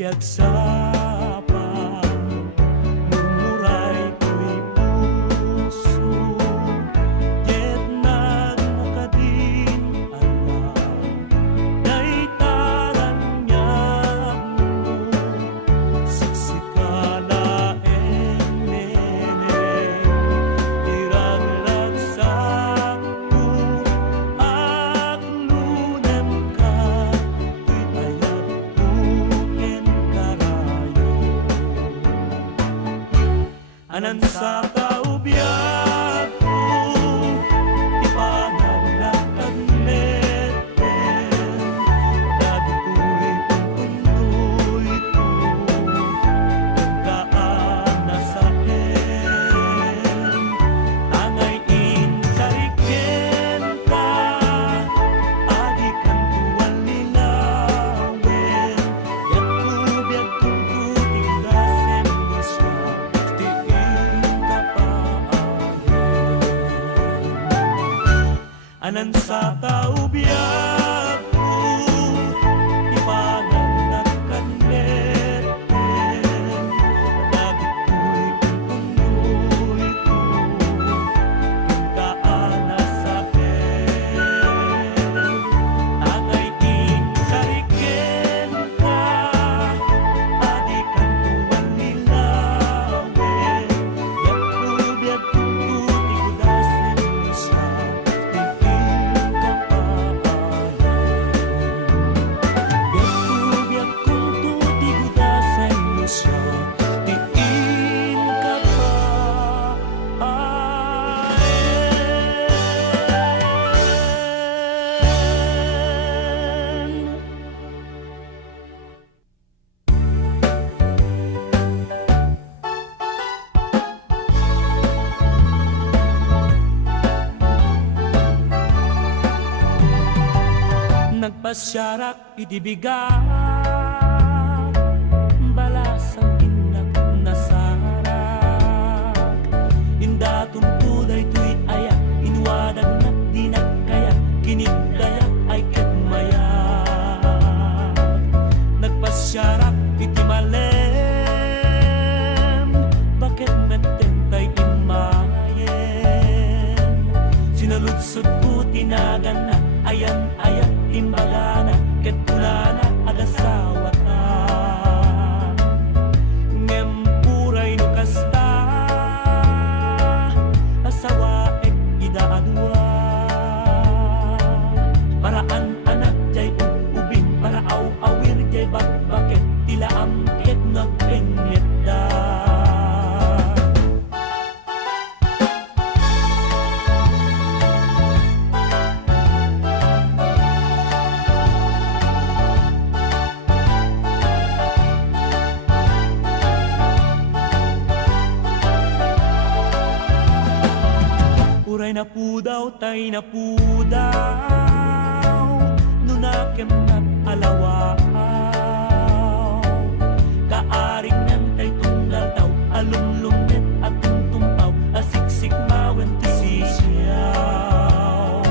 Tiagsapa mumuray ko'y puso, ket nagmukadin ala daitaran niya mo siksikala nene iraglagsak ko at lunem ka ko'y ayat buken karayo anan sa kaubiyag ko ipanaglakan neten dagi ko'y punduy ko kaana sa angay insariken ka adikan tuwal lingawen yakubiyag kong tuting dasem nisya tiin anan sa kaubiyag ko ipanaglakan neten dagi ko'y punduy ko kaana sa angay insariken ka adikan tuwal lingawen yakubiyag kong tuting dasem nisya tiin yakubiyag kong tuting dasem nisya tiin nagpasyarak idibigan balasang inag nasarak indatong tulay tuy ayak inwadag na dinagkayak kinigdayak ay ketmayak nagpasyarak iti malem bakit metentay imayen sinaludsod ko tinagan na ayan imbagana ket kulana agasawa ka ngem puray no kasta asawa ek idaadwa paraan anak jay ubing para awir jay bakbaket tila amket nagpengit da uray na pudaw tay na pudaw nunakem nat alawaw kaaring nan tay tunggal taw alumlumnet at tumtumpaw asiksik mawen ti sisyaw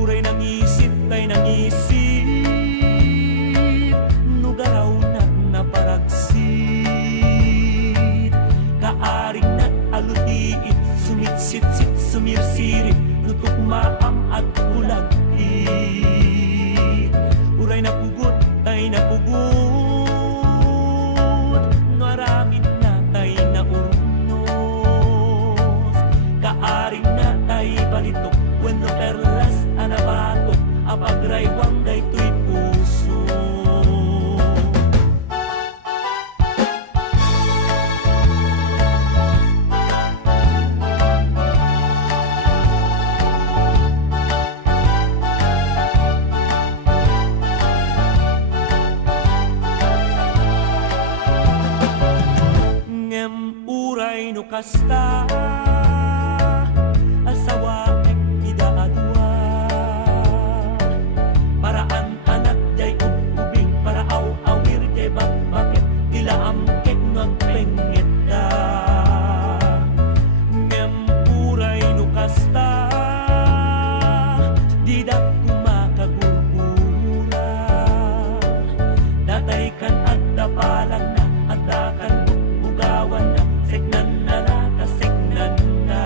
uray nangisip tay nangisip nugaraw nat naparagsit kaaring nat alutiit sumitsit sumirsirit nutuk maam at kulagit uray na pugot tay na pugot ngaramid na tay na urnos kaaring na tay balitok wenno perlas anabatok apagraywang daytoy puso no kasta asawa ek idaadwa paraan anak jay ubing para awir jay bakbaket tila amkek nagpengit da ngem uray no kasta didak kumakagulgula datay kan at dapalang na adakan bugawan na signan na lata signan na.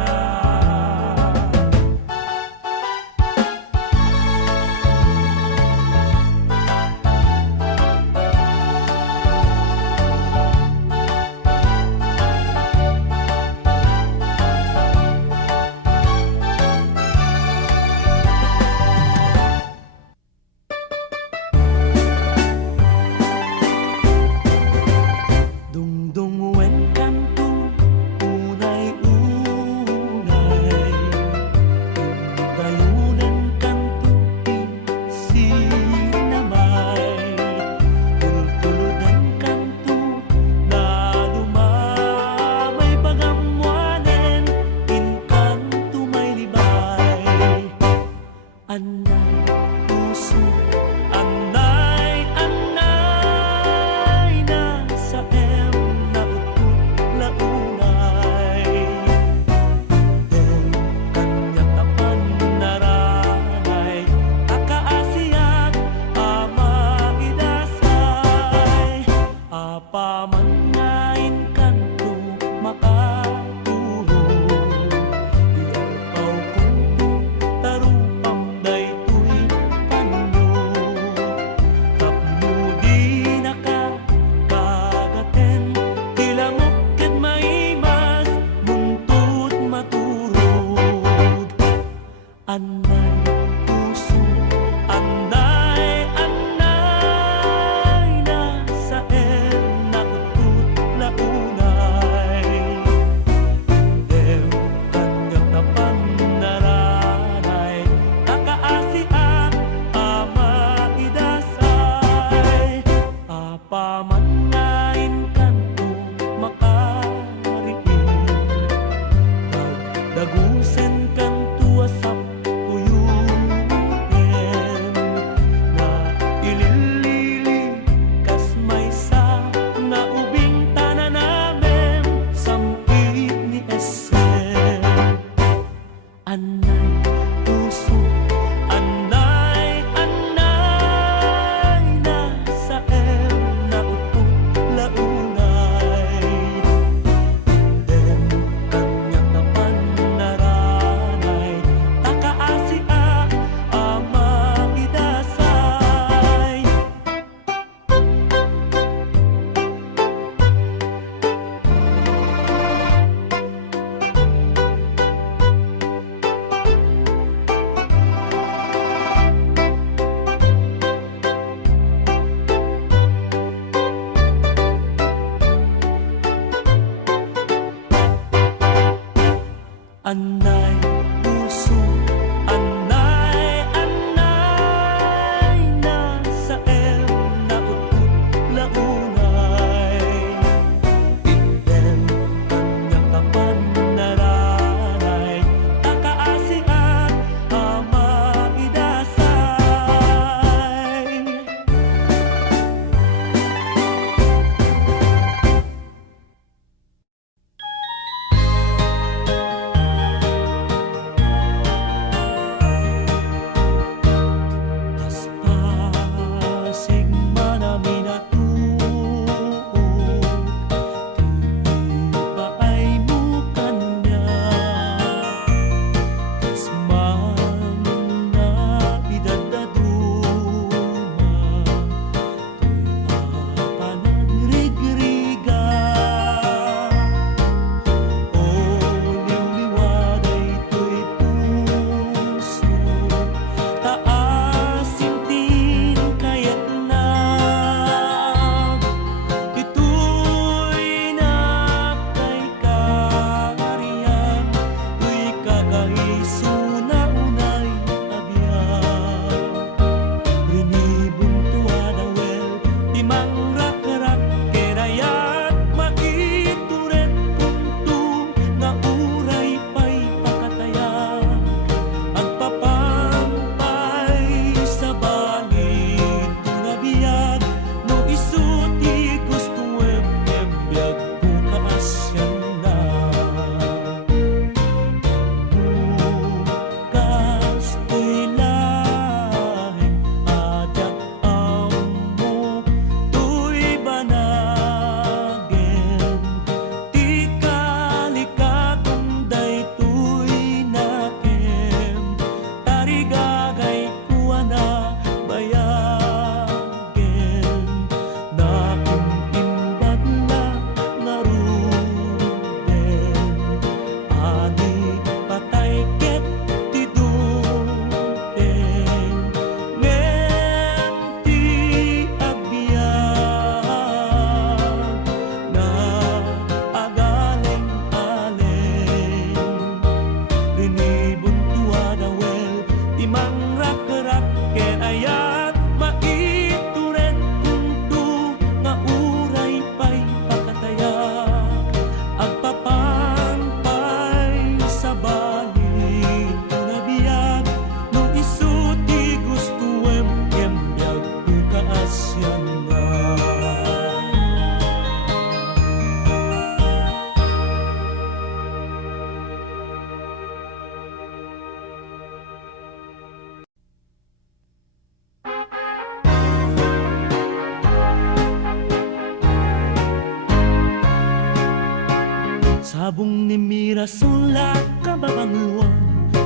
Sabong ni Mirasula kababangluan,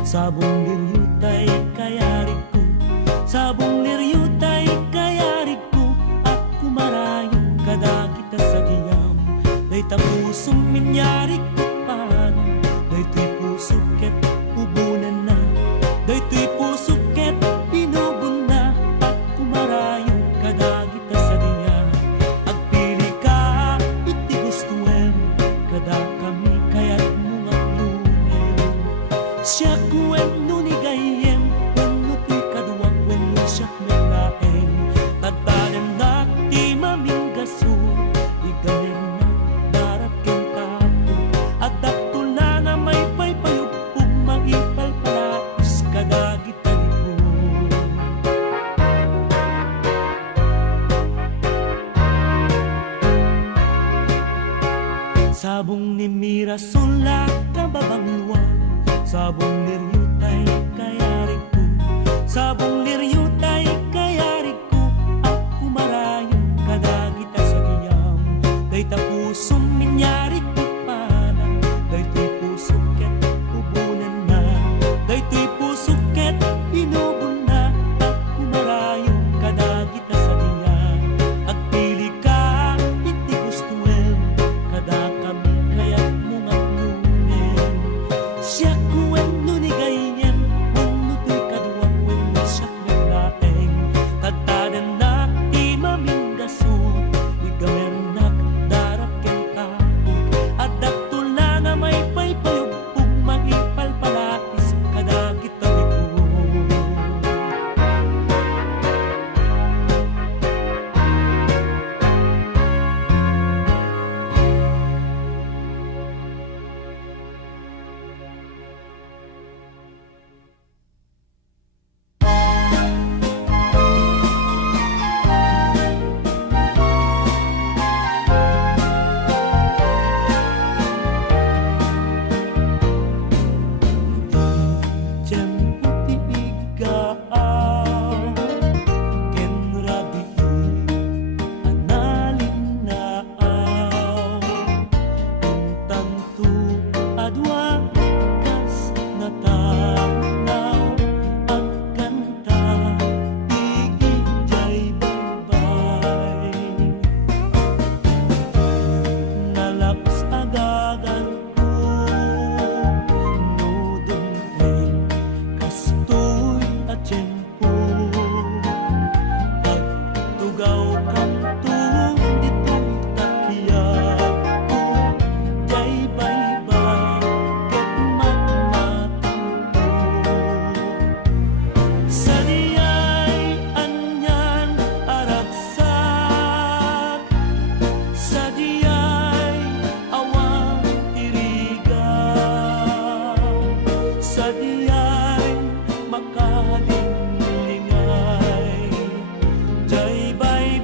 sabong liryutay kayariku, sabong liryutay kayariku, aku marayo kada kita sa giyam. Day tapusong minyari ko paano, day tuy pusuket ubunan na, day tuy pusuket pinugon na, aku marayo kada kita sa giyam. Agpili ka iti gustuem, kada kami kaya't mga lumen. Siya kuwem nunigayem, wenno tuy kaduwag, wenno siyak melaeng. Tagtanem na ti maminggaso, igalir na darap ken tapo. Adapto na nga may paypayugpog, maipalpalapis kadagita lipo. Sabong ni Mirasula kababangluan, sabong liryutay kayariku, sabong liryutay kayariku, aku marayo kadagita sa giyam. Day tapusong minyari ko pana, day tuy pusuket ubunan na, day tuy pusuket inugon na, aku marayo kadagita sa giyam. Agpili ka iti gustuem, kada kami kaya't mga lumen. Siya kuwem nunigayem, wenno tuy kaduwag, wenno siyak melaeng. Tagtadan na ti maminggaso, igamernak darap ken tapo. Adapto na nga may paypayugpog, magipalpalapis kadagita lipo. Tiyempo ti igaaw, ken rabi analin naaw. Tantu adwa kas natanaw, agkanta igijay baybay. Nalaos agagan ko, nudunten kastoy at tiyempo. Pagtugaw kanto ditong takiyak ko, jay baybay ket matmatampo. Sa diyay anyan aragsak, sa diyay awang tirigaw, sa diyay makalingay, jay baybay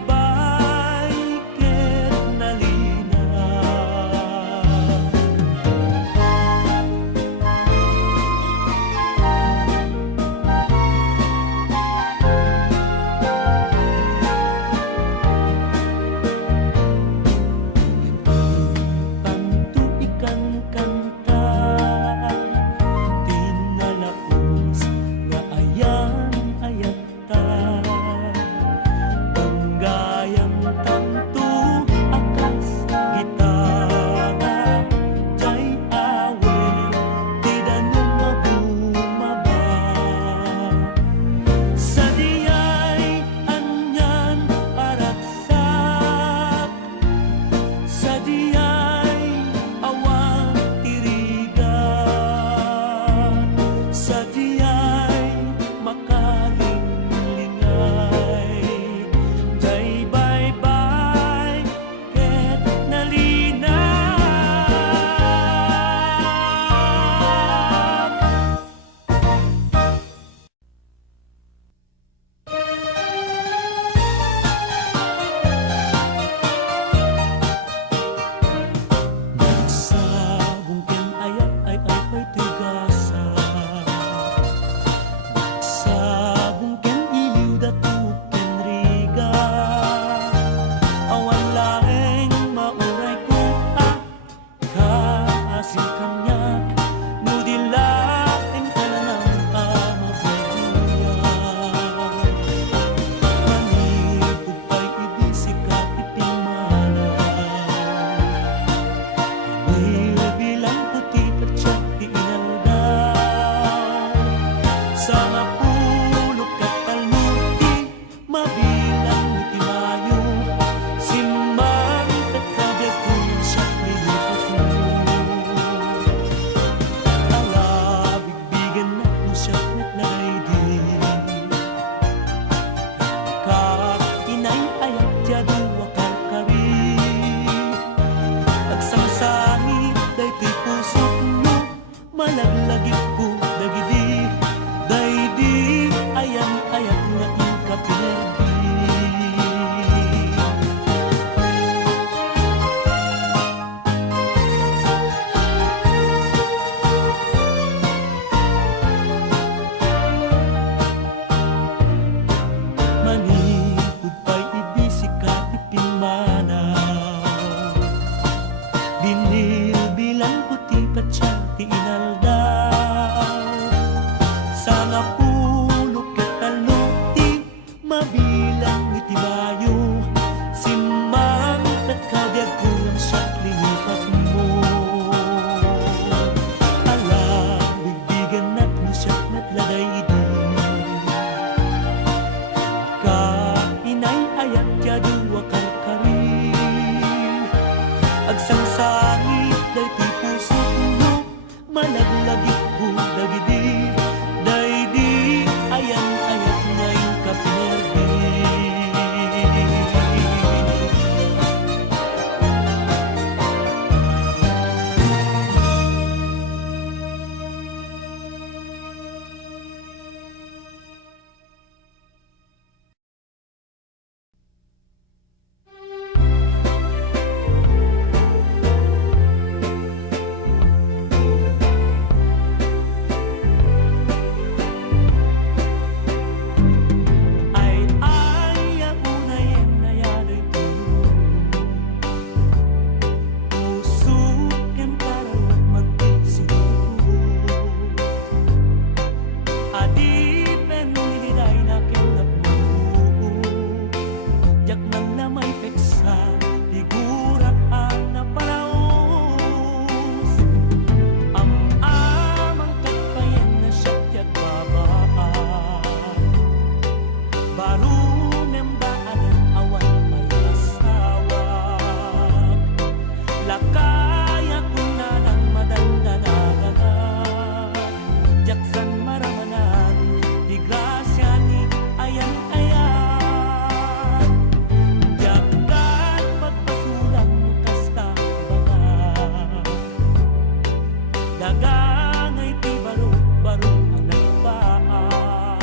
jadu wakarkari agsangsangi daytoy pusok mo malaglagip ko dagidi daydi ayang-ayang nga ikapirdi. Manipud pa'y ibisikat ipinmanaw binil bilang puti patsa ti inaldaw sa napulok katalukti mabilang iti mayo simmang nagkadiagkulang sa linipat mo alam bigbigan nat nisyak natladay idi ka inay ayak jadu wakarkari agsangsangi daytoy pusok mo malaglagip ko dagidi daydi ayang-ayang nga ikapirdi. Dagangay ti baro-baro anak baak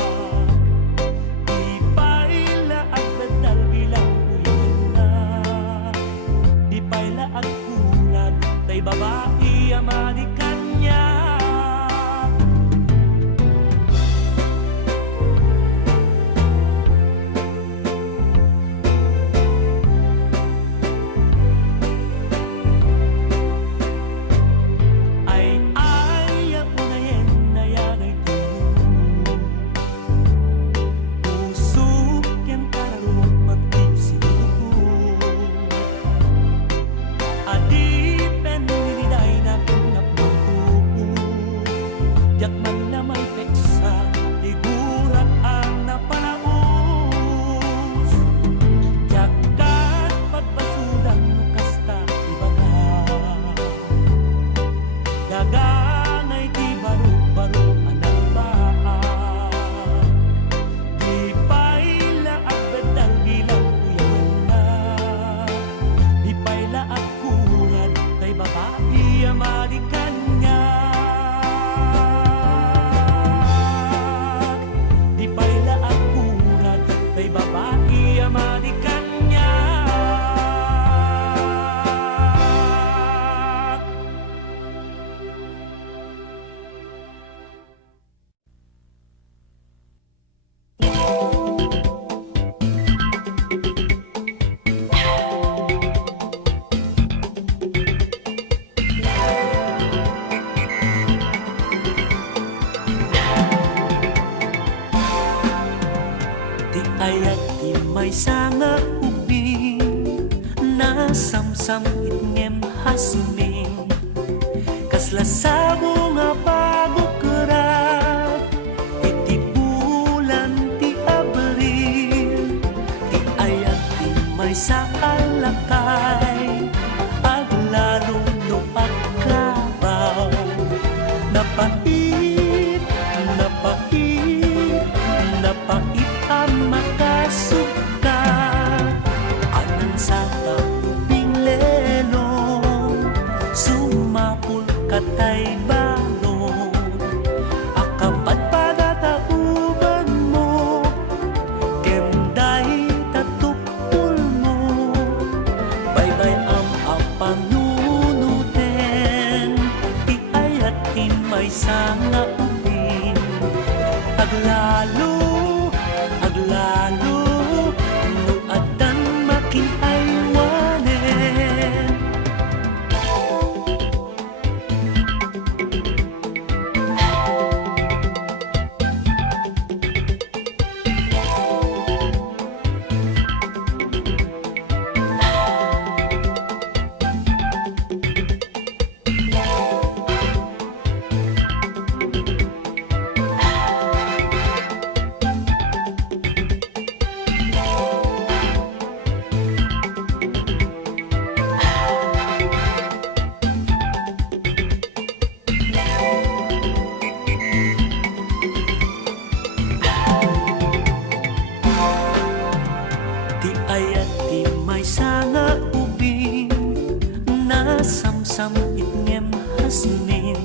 di payla at bedal bilang uyan na di payla at kulad tay babae amanikan niya ayat ti may sanga ubing na samsam itngem hasming kasla sa bunga bago kerat iti bulan ti abril ti ayat ti may sa alakay aglalong no pagkabaw napait napait ang makasuka ayat ti maysa nga ubing nasamsam itngem hasmin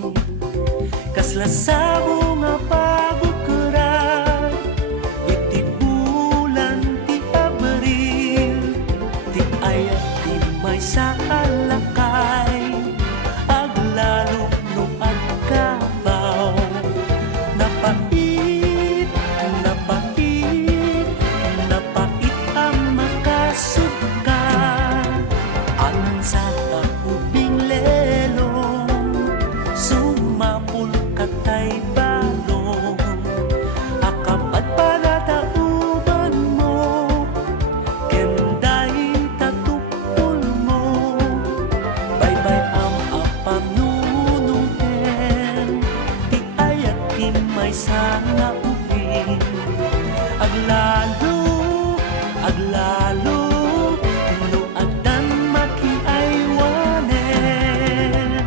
kasla sabo nga pagukrat iti bulan ti Abril ti ayat ti maysa alakay aglalok no agkabaw napait napait napait ang makasuka anan sa ubing lelong sumapul katay balong akapat para tauban mo kenday tatupul mo baybay am apanunungten ti ayat ti maysa nga ubing aglalo aglalo no addan makiaywanen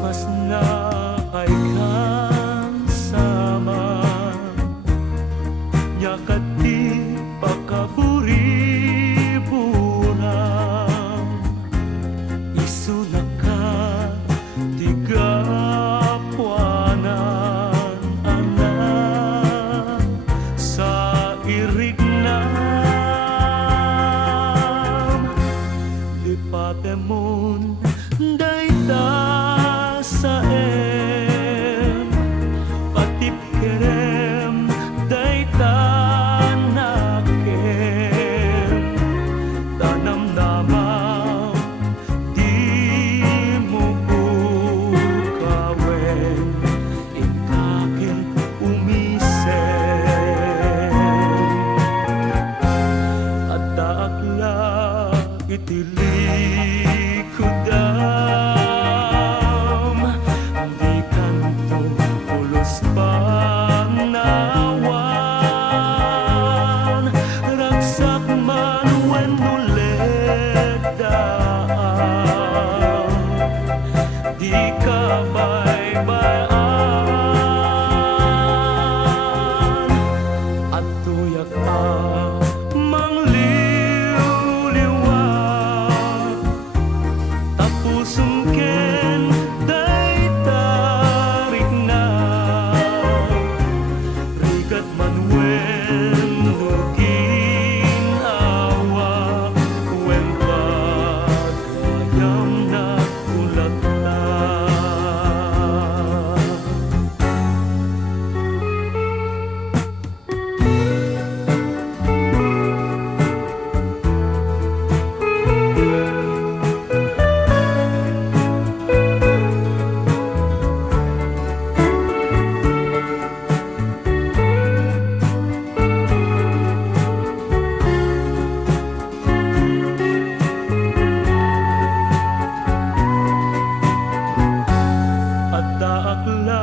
mas na ay kan sama yakat ti pakaburi-burang isulaka ti gapuanan anak sa irignam lipatemon dayta sa patip kerem dayta nakem tanam namam di mo kawen ikakin umisen at daakla itilikudam di kanto ulos panawan ragsak man wen ulit daan di ka baybayan at tuyak mangliw-liwat tapusong ken daytarik na rigat manwen nugin awa wen pagayam na ulat na adakla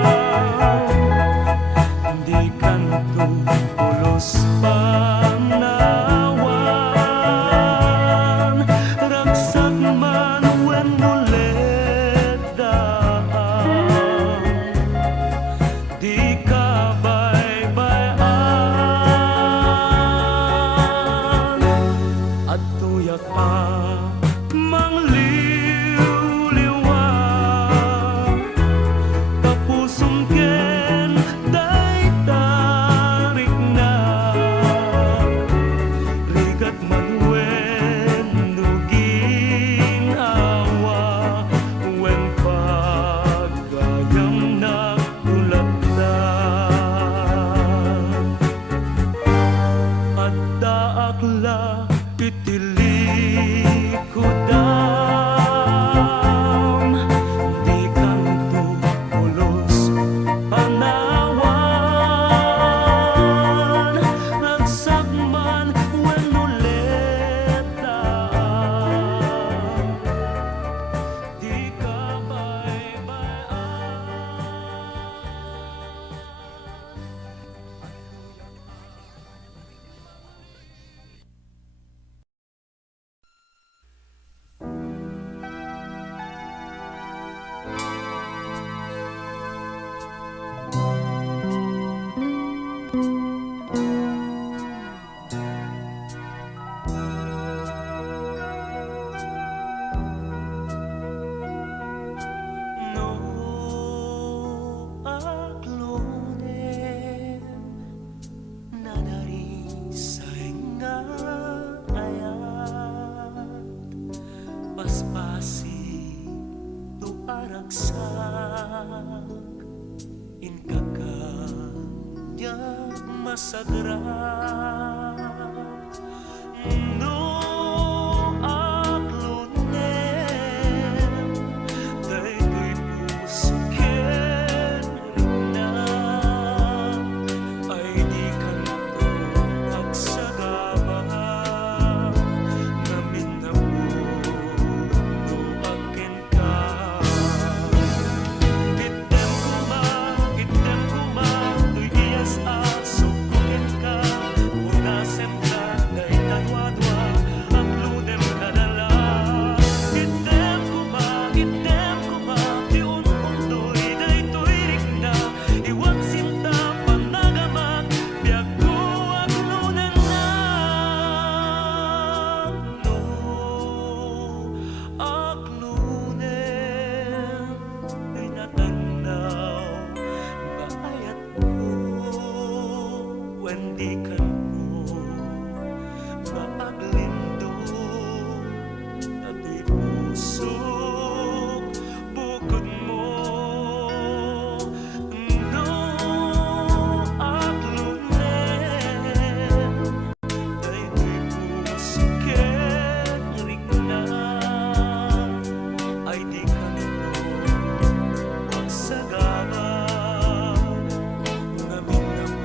itilikudam di kanto ulos panawan ragsak man wen ulit daan di ka baybayan at tuyak mangliw-liwat tapusong ken daytarik na rigat manwen nugin awa wen pagayam na ulatan at daakla Itilikudam di kanto ulos panawan nagsagman when ulit di ka paspasi tu aragsak inkakanya masagrak no aglunen daytoy pusken na ay di kanto agsagaba namin na di kanto maaglindo ato'y pusok bukod mo no aglunen daytoy pusok rigna ay di kanto magsagaba namin na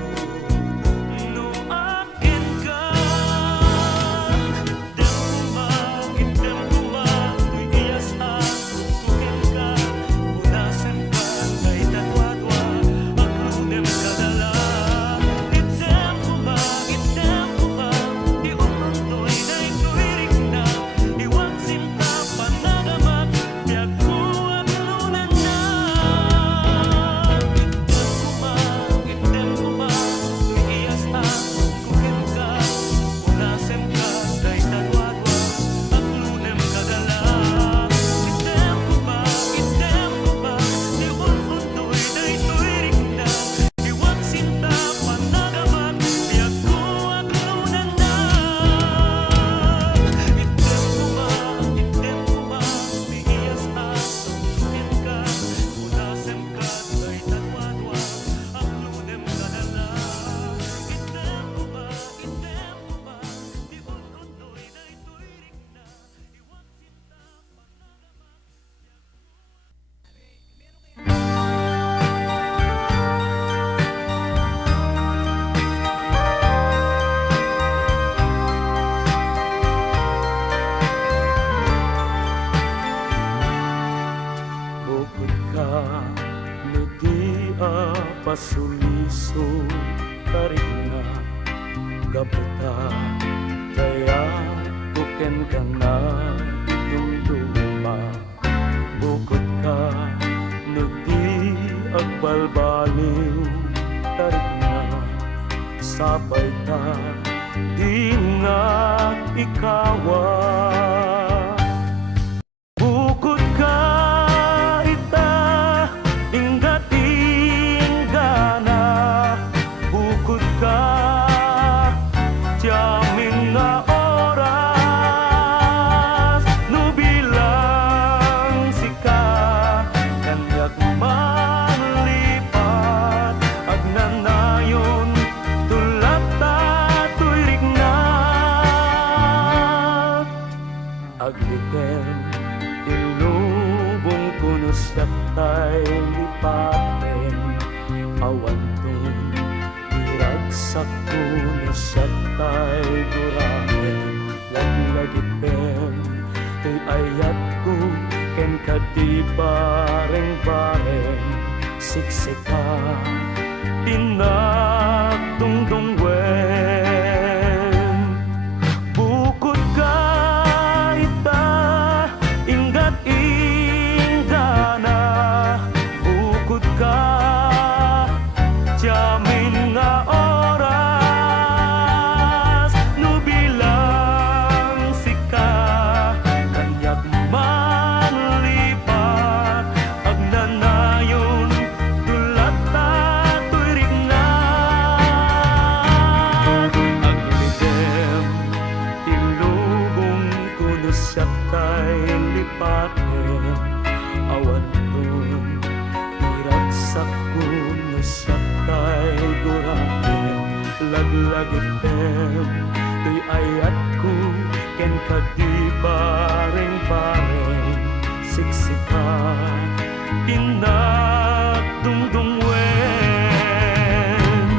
pasuliso karina gabuta kaya tuken ka na dumduma bukod ka nagdi agbalbaliw karina sapay ta di nga ikawa bukod ka ita inggatingana bukod ka tiaming nga oras nubilang sika kanyak manlipat agnanayon tulata tuirig na aglitem ilubong kuno saktay lipaten awantong iragsak kuno saktay guramen laglagitem tuy ayat ko ken kadibareng-bareng siksika tinagtungtong wen bukod ka ita inggat ingana bukod ka jamin nga oras no bilang sika kanyak manlipat agnanayon tulat ta tuirig na aglidem ilubong kuno saktay lipaten awan dun iragsak kuno saktay guraten laglagitem tuy ayat ko ken kadibareng-bareng siksika tinagtungtong wen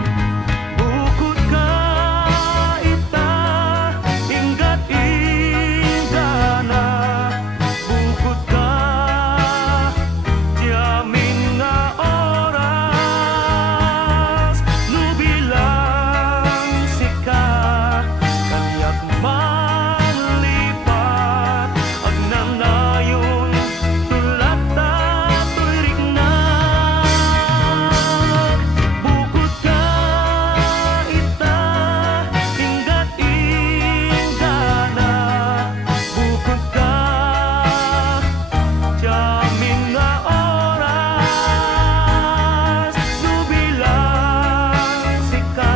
bukod ka ita inggat ingana bukod ka jamin nga oras no bilang sika kanyak manlipat agnanayon tulat ta tuirig na bukod ka ita inggat ingana bukod ka jamin nga oras no bilang sika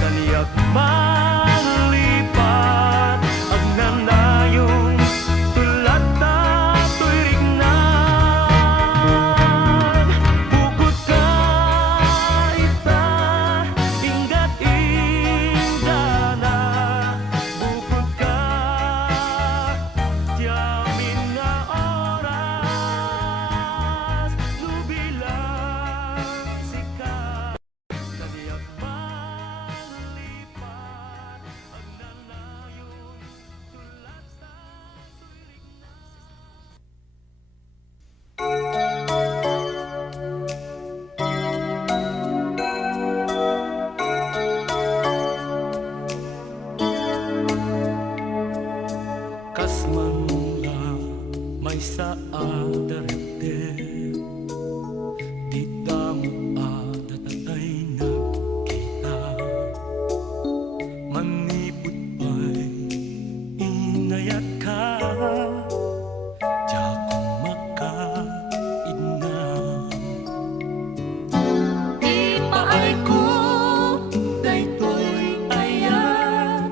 kanyak manlipat agnanayon tulat ta tuirig na bukod ka ita inggat ingana bukod ka jamin nga oras no bilang sika kanyak manlipat agnanayon tulat ta tuirig na kas manula may saadaretde di damo adatatay nagkita manipud pa'y inayat ka jakong makaidna ipaay ko daytoy ayat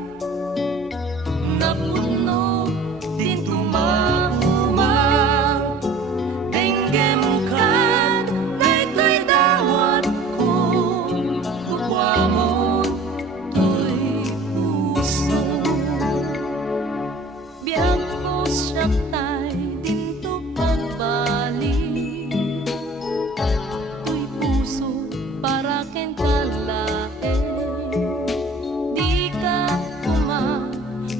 napuno din tumauma tenggem kan daytoy dawat ko kuwamon toy puso biyak ko saktay dinto pagbalik toy puso para ken kalaen di ka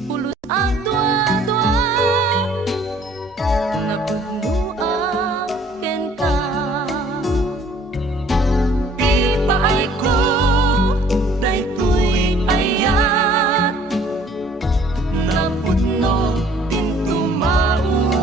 pulot ang dua-dua napunuan ken ka ipaay ko daytoy ayat napudno din tumauma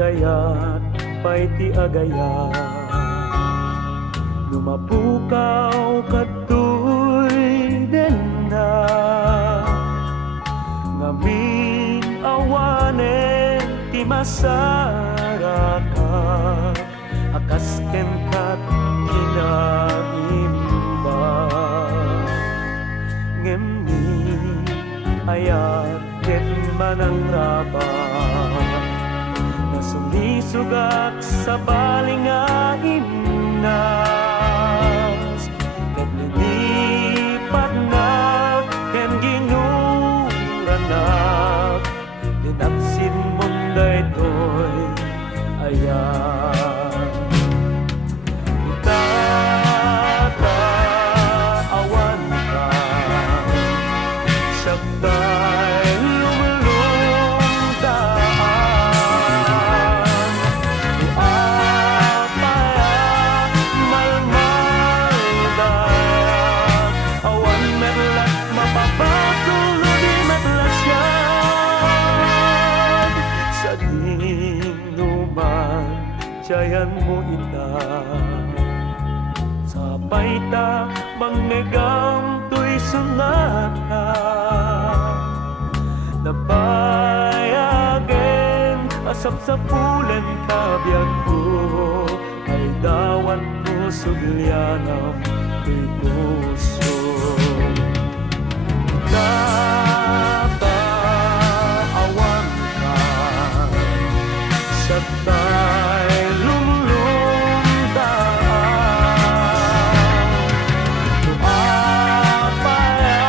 kaya't pa'y ti agaya lumapukaw katoy den na ngaming awanen ti masarakak akas ken kat kinaimba ngemni ayat ket manang rabak sumisugak sa balingain nas ket nilipat na ken ginuranak dinaksin mon daytoy ayan itataawan ka siya'y Jayan mo ita Sabay ta Mangnegam to'y sunata Nabayagen Asap sa pulen kabiyag ko Ay dawan mo suglianam To'y puso Katay lumuluntaan Tuapaya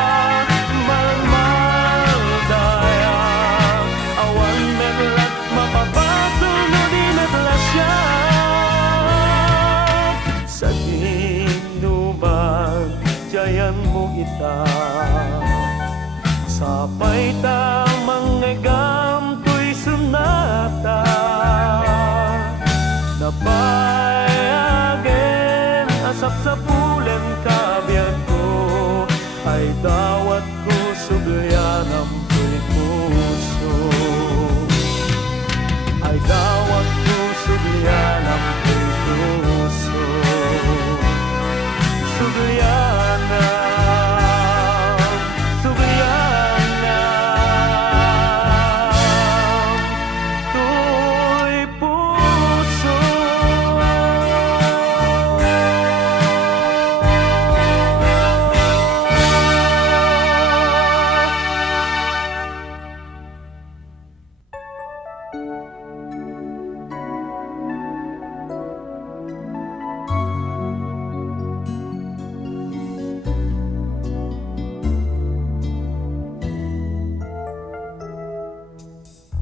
malmaldaya Awan meglat mapapasunodin at lasya Sa tinubag jayan mo ita Sapay tamang egam to'y sunata Napayagen asap sa pulen kabiyan ko Ay dawat ko sugyan ang to'y puso Ay dawat ko sugyan ang to'y puso Sugyana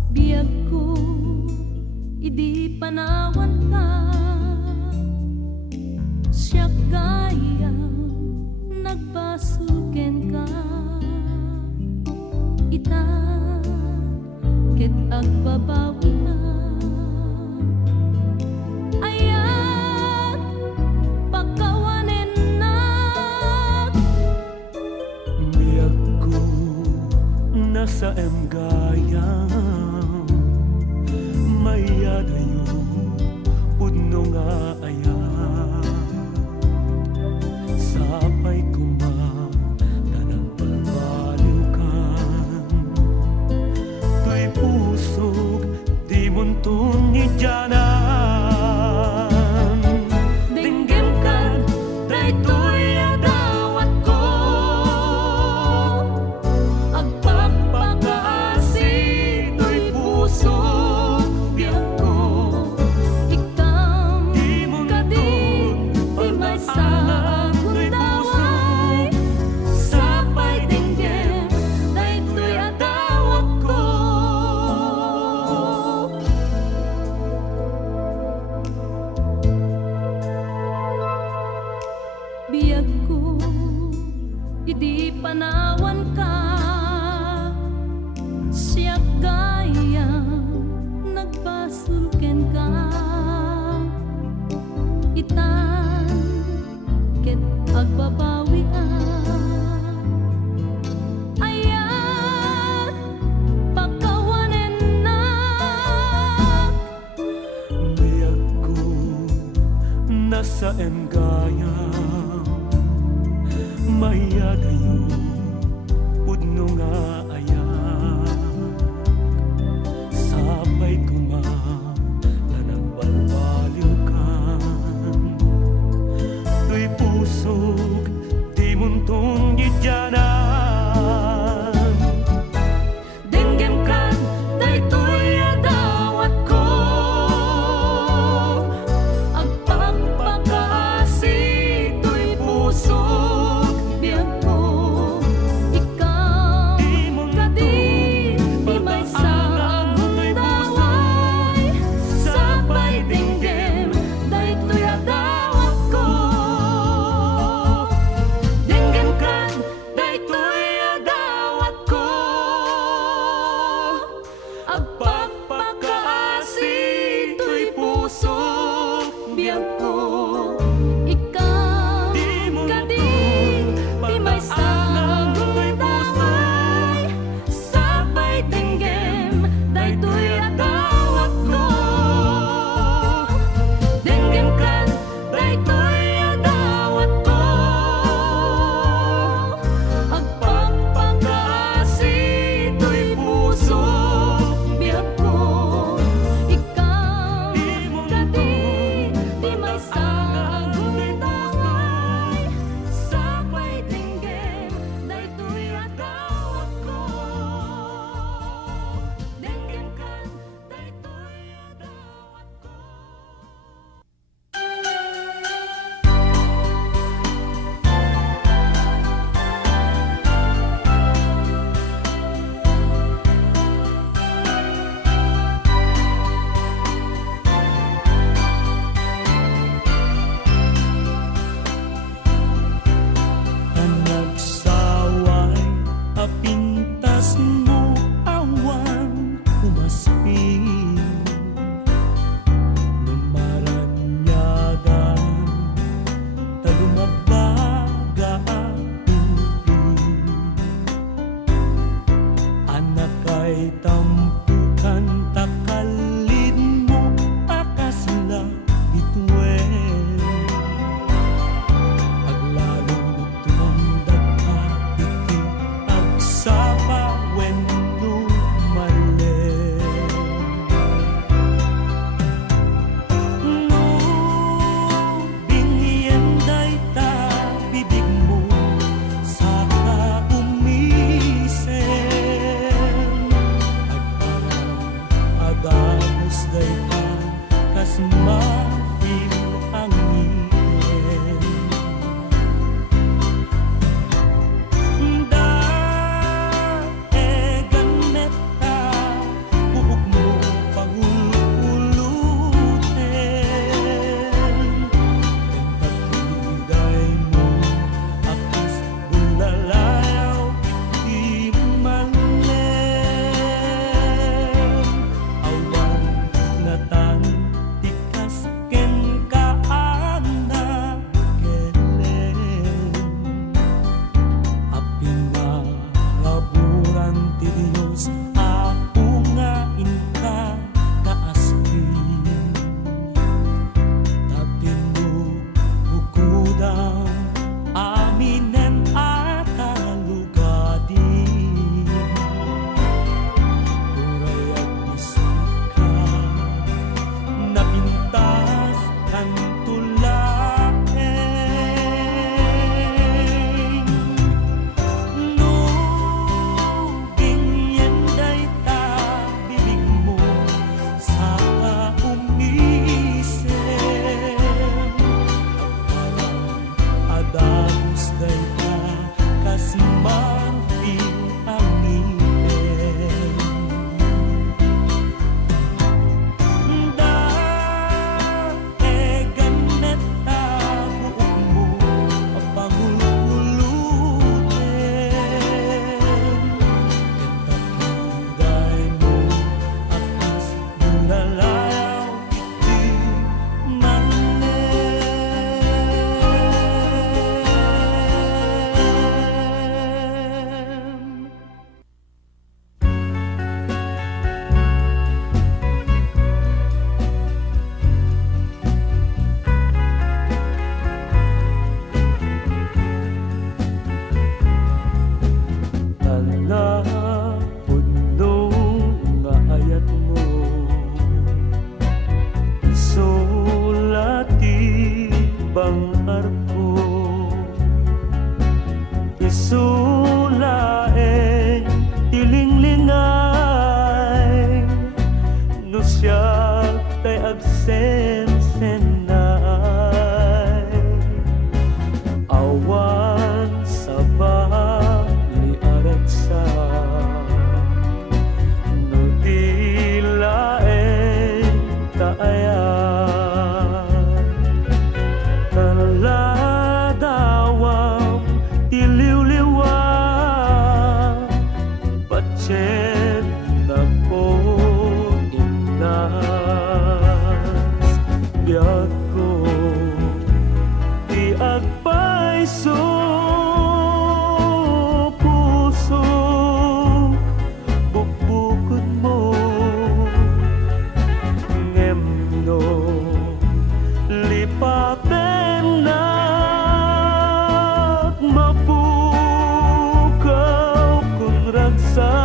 Biyag ko, idi panawan ka Siya kaya nagpasuken ka Ita, ket agbabawi na Ayat, pagkawanen na Biyag ko nasa emgaya Mayadayo udno nga aya Sapay kuma tanang palbalikan To'y pusog di muntong idyanan Dinggim ka, daytoy adawat ko Agpagpakaasi, to'y puso biyak ko Ikam, kadin, di may sa kundaway Sapay dinggim, daytoy adawat ko Biyag ko, idi panawan ka Siya kaya nagpasulken ka Itan, ket agbabawi ka Ayat, pagkawanen na Biyag ko nasa emgaya Mayadayo udno nga aya Sapay kuma tanang balbalikan To'y pusog di muntong idyanan Dinggim ka, daytoy adawat ko Agpagpakaasi, day ka kas mafil ang ngipin. Daegan neta buhok mo pangululutin. Pagkiday mo akas bulalayaw iti malen. Awan natan tikas ken kaana kelen. Aping malaburan ti Dios ako nga inka kaaspin. Tapinug bukudang aminen at alugadin. Uray at bisika napintas kan tulaeng. Nuging yenday ta bibig mo sa umisen. Parang adagos day ka kas mafil ang ngipin. Daegan neta buhok mo pangululutin. Takiday mo akas bulalayaw iti malen. Tala puno nga ayat mo isulati bangar ko isulaeng tilinglingay no siya tay agsensenay. Awan sa bali araksa no tilaeng taayan. Kaladawam tiliwliwam patset na ko inas. Biag ko ti agpaiso puso bukbukod mo ngemno lipaten na mapukaw kung ragsar.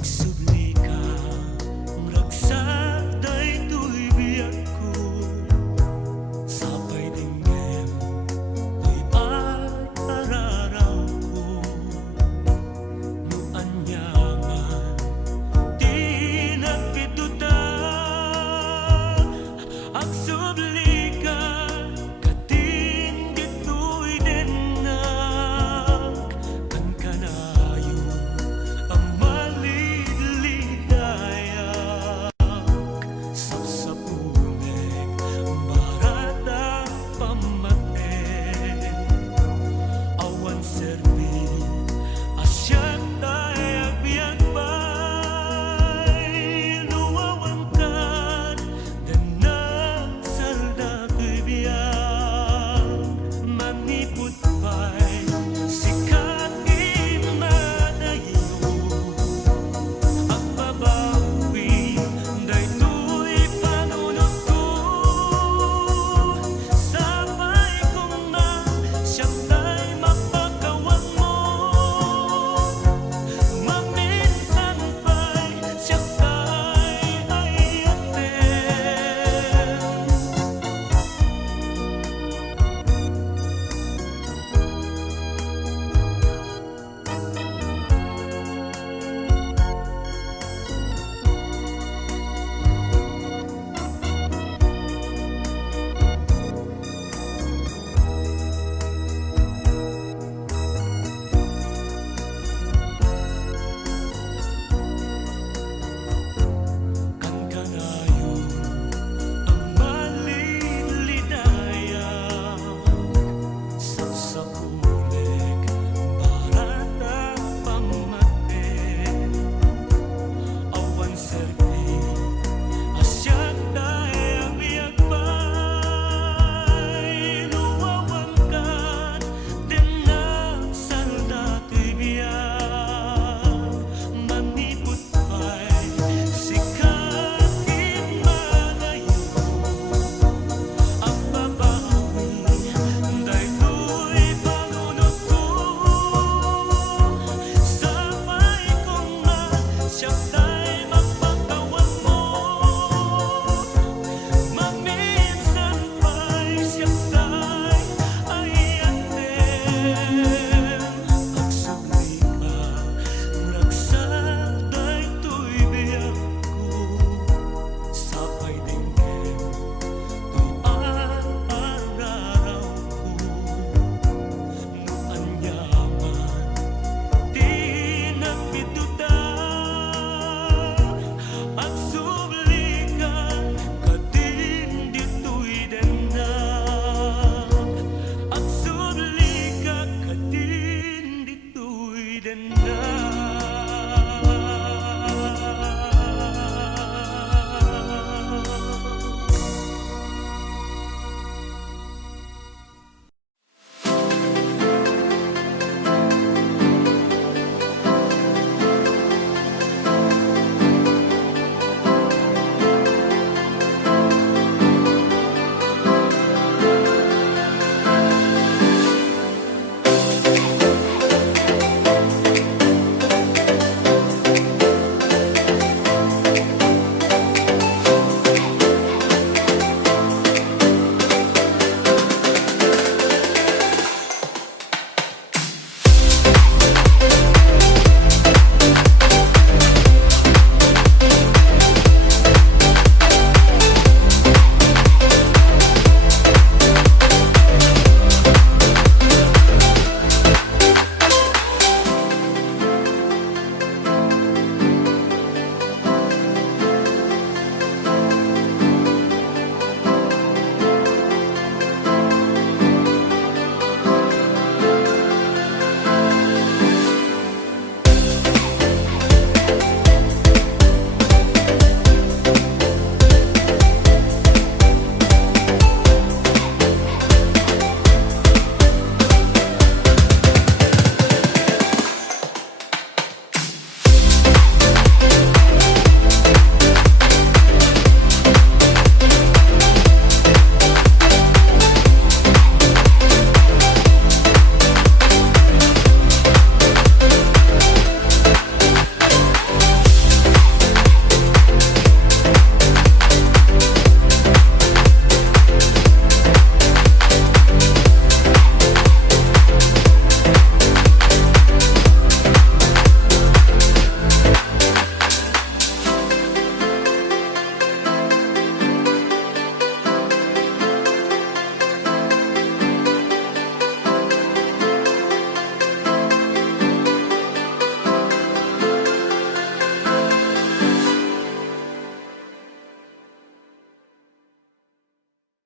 Magsubli ka, ragsa daytoy biyak ko. Sapay dinggem, to'y araraw ko. Nuanyangan, di nagpitutan. Agsubli ka, kating dito'y denag. Kan kanayon, ang malilidayak. Sapsapunek, barata pamate. Awan serbi, asyak tayo biyak bay. Nuwawan ka, danang salda ko'y biyak. Maniput pa'y sikat imadayo. Ang babawi, daytoy panunod ko. Sabay kong na siyang tay mapakawan mo. Maminsan pa'y siyang tay ay atin. Kan kanayon, ang malilidayak. Sapsapunek, barata pamate. Awan serbi, asyak tayo biyak bay. Nuwawan ka, denang salda to'y biyak. Maniput pa'y sikat imadayo. Ang babawi, daytoy panunod ko. Sabay kong na siyang